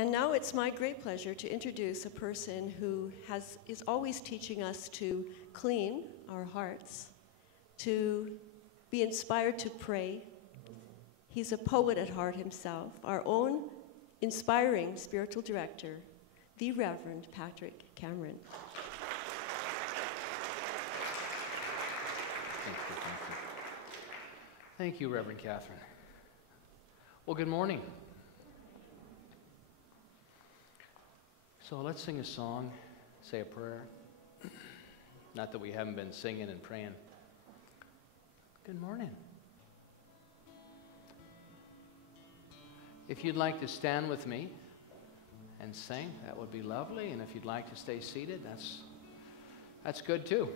And now it's my great pleasure to introduce a person who is always teaching us to clean our hearts, to be inspired to pray. He's a poet at heart himself, our own inspiring spiritual director, the Reverend Patrick Cameron. Thank you, Reverend Catherine. Well, good morning. So let's sing a song, say a prayer. Not that we haven't been singing and praying. Good morning. If you'd like to stand with me and sing, that would be lovely. And if you'd like to stay seated, that's good too.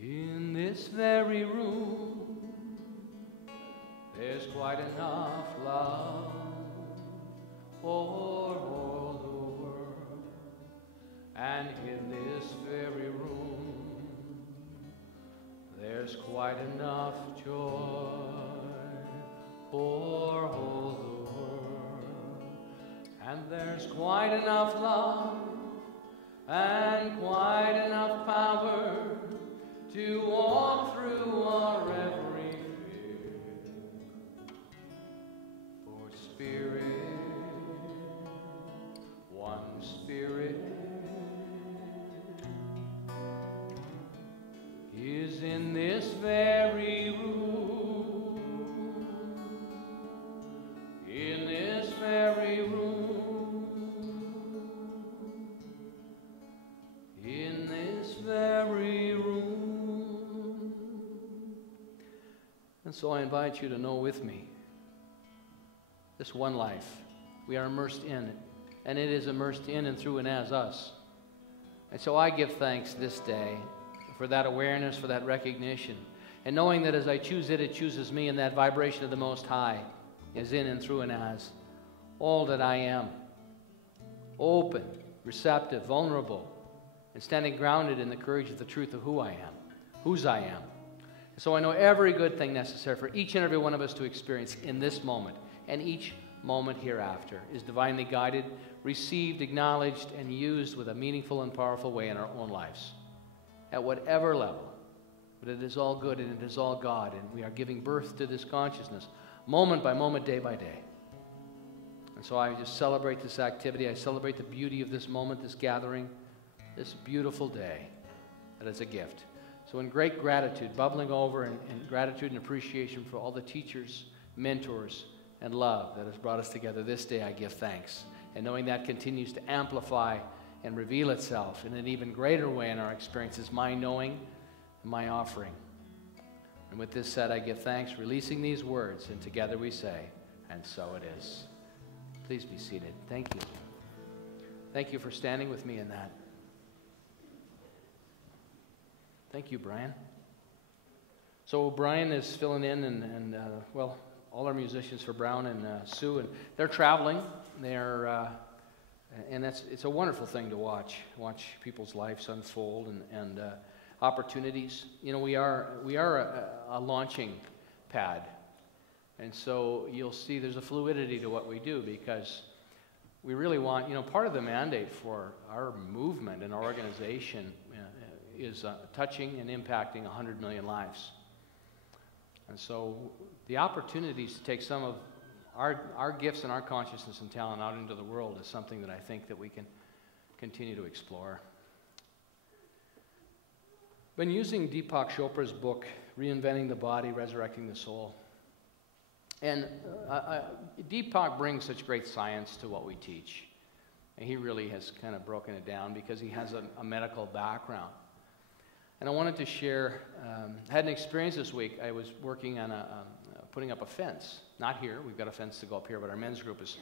In this very room, there's quite enough love for all the world. And in this very room, there's quite enough joy for all the world. And there's quite enough love and quite enough power to walk through our every fear. For Spirit, one Spirit, is in this very room, in this very room, in this very room. And so I invite you to know with me this one life we are immersed in, and it is immersed in and through and as us. And so I give thanks this day for that awareness, for that recognition, and knowing that as I choose it, it chooses me, and that vibration of the Most High is in and through and as all that I am, open, receptive, vulnerable, and standing grounded in the courage of the truth of who I am, whose I am. So I know every good thing necessary for each and every one of us to experience in this moment and each moment hereafter is divinely guided, received, acknowledged, and used with a meaningful and powerful way in our own lives. At whatever level, but it is all good and it is all God, and we are giving birth to this consciousness moment by moment, day by day. And so I just celebrate this activity. I celebrate the beauty of this moment, this gathering, this beautiful day that is a gift. So in great gratitude, bubbling over in gratitude and appreciation for all the teachers, mentors, and love that has brought us together this day, I give thanks. And knowing that continues to amplify and reveal itself in an even greater way in our experiences, my knowing and my offering. And with this said, I give thanks, releasing these words, and together we say, and so it is. Please be seated. Thank you. Thank you for standing with me in that. Thank you, Brian. So Brian is filling in, and well, all our musicians for Brown and Sue, and they're traveling. They're and it's a wonderful thing to watch people's lives unfold and opportunities. You know, we are a launching pad, and so you'll see there's a fluidity to what we do, because we really want, you know, part of the mandate for our movement and our organization is touching and impacting 100 million lives. And so the opportunities to take some of our gifts and our consciousness and talent out into the world is something that I think that we can continue to explore. Been using Deepak Chopra's book, Reinventing the Body, Resurrecting the Soul. And Deepak brings such great science to what we teach. And he really has kind of broken it down because he has a medical background. And I wanted to share, I had an experience this week. I was working on putting up a fence. Not here, we've got a fence to go up here, but our men's group is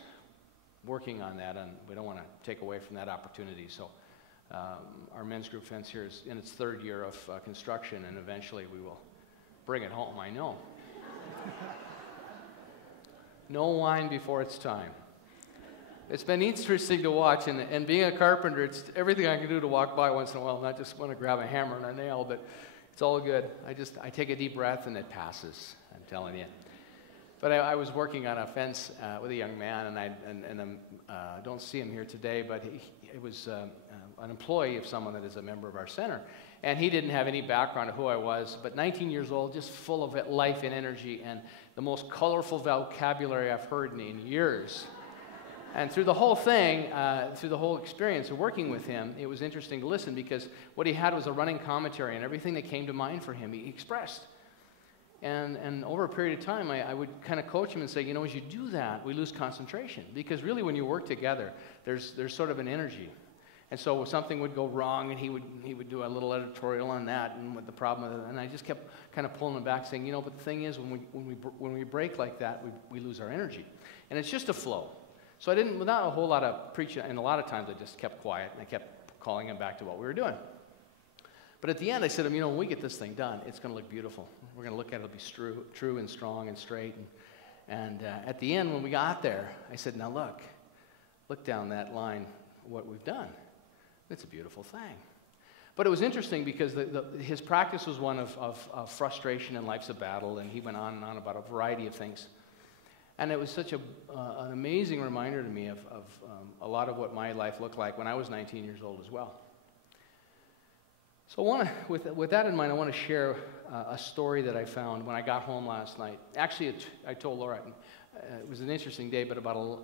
working on that, and we don't want to take away from that opportunity. So our men's group fence here is in its third year of construction, and eventually we will bring it home, I know. No wine before it's time. It's been interesting to watch, and being a carpenter, it's everything I can do to walk by once in a while, not just want to grab a hammer and a nail, but It's all good. I take a deep breath and it passes, I'm telling you. But I was working on a fence with a young man, and I don't see him here today, but he was an employee of someone that is a member of our center. And he didn't have any background of who I was, but 19 years old, just full of life and energy, and the most colorful vocabulary I've heard in years. And through the whole thing, through the whole experience of working with him, it was interesting to listen, because what he had was a running commentary, and everything that came to mind for him, he expressed. And over a period of time, I would kind of coach him and say, as you do that, we lose concentration. Because really, when you work together, there's sort of an energy. And so something would go wrong, and he would do a little editorial on that, and what the problem, and I just kept kind of pulling him back, saying, but the thing is, when we break like that, we lose our energy. And it's just a flow. So I didn't, without a whole lot of preaching, and a lot of times I just kept quiet, and I kept calling him back to what we were doing. But at the end, I said to him, when we get this thing done, it's going to look beautiful. We're going to look at it, it'll be true and strong and straight. And at the end, when we got there, I said, now look down that line, what we've done. It's a beautiful thing. But it was interesting, because his practice was one of frustration, and life's a battle, and he went on and on about a variety of things. And it was such an amazing reminder to me of a lot of what my life looked like when I was 19 years old as well. So with that in mind, I want to share a story that I found when I got home last night. Actually, I told Laura, it was an interesting day, but about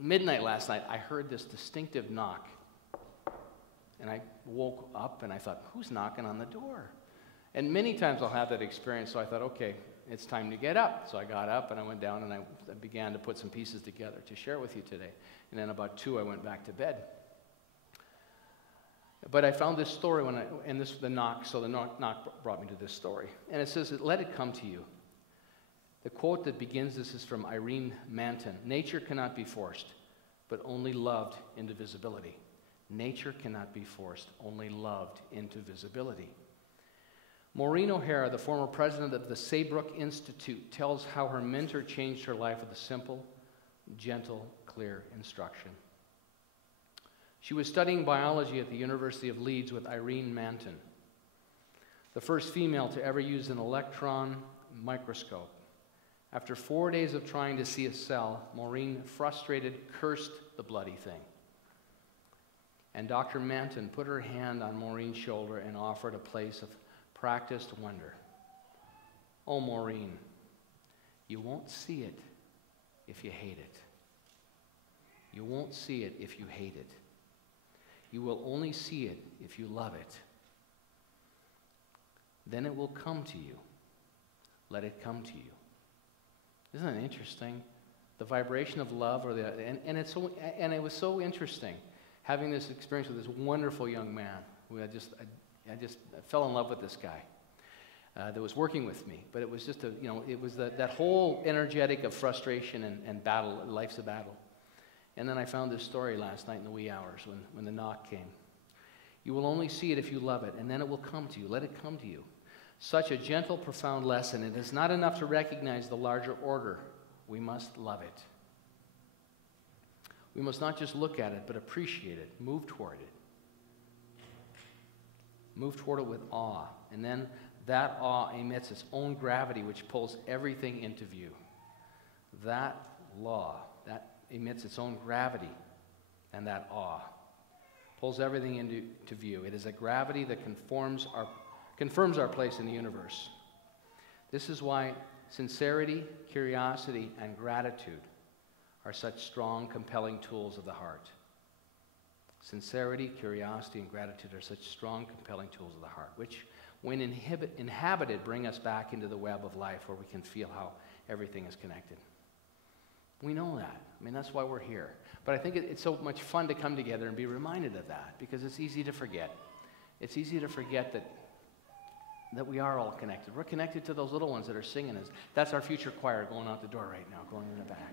midnight last night, I heard this distinctive knock. And I woke up and I thought, who's knocking on the door? And many times I'll have that experience, so I thought, okay, it's time to get up. So I got up and I went down and I began to put some pieces together to share with you today. And then about 2, I went back to bed. But I found this story the knock brought me to this story. And it says, let it come to you. The quote that begins this is from Irene Manton. Nature cannot be forced, but only loved into visibility. Nature cannot be forced, only loved into visibility. Maureen O'Hara, the former president of the Saybrook Institute, tells how her mentor changed her life with a simple, gentle, clear instruction. She was studying biology at the University of Leeds with Irene Manton, the first female to ever use an electron microscope. After 4 days of trying to see a cell, Maureen, frustrated, cursed the bloody thing. And Dr. Manton put her hand on Maureen's shoulder and offered a place of practiced wonder. Oh, Maureen, you won't see it if you hate it. You won't see it if you hate it. You will only see it if you love it. Then it will come to you. Let it come to you. Isn't that interesting? The vibration of love, and it was so interesting having this experience with this wonderful young man who I just fell in love with this guy that was working with me. But it was just it was that whole energetic of frustration and battle. Life's a battle. And then I found this story last night in the wee hours when the knock came. You will only see it if you love it, and then it will come to you. Let it come to you. Such a gentle, profound lesson. It is not enough to recognize the larger order. We must love it. We must not just look at it, but appreciate it, move toward it. Move toward it with awe. And then that awe emits its own gravity, which pulls everything into view. That law, that emits its own gravity, and that awe pulls everything into view. It is a gravity that confirms our place in the universe. This is why sincerity, curiosity, and gratitude are such strong, compelling tools of the heart. Sincerity, curiosity, and gratitude are such strong, compelling tools of the heart, which, when inhabited, bring us back into the web of life where we can feel how everything is connected. We know that. I mean, that's why we're here. But I think it's so much fun to come together and be reminded of that, because it's easy to forget. It's easy to forget that we are all connected. We're connected to those little ones that are singing us. That's our future choir going out the door right now, going in the back.